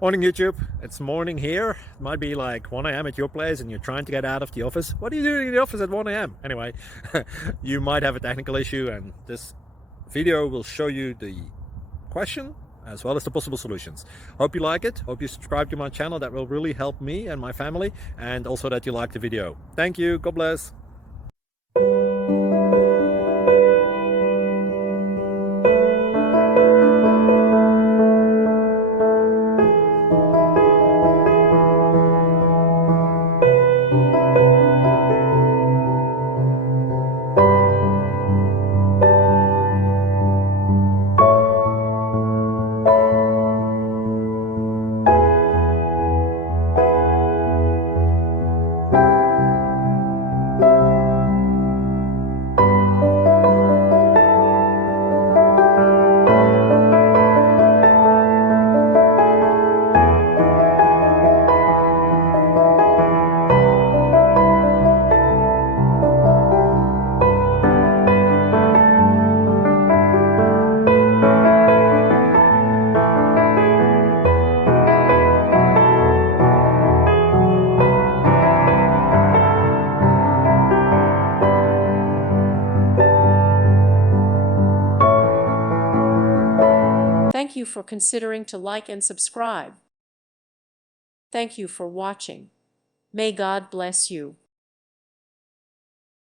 Morning YouTube, it's morning here. It might be like 1 a.m. at your place and you're trying to get out of the office. What are you doing in the office at 1 a.m.? Anyway, you might have a technical issue and this video will show you the question as well as the possible solutions. Hope you like it, hope you subscribe to my channel. That will really help me and my family, and also that you like the video. Thank you, God bless. Thank you for considering to like and subscribe. Thank you for watching. May God bless you.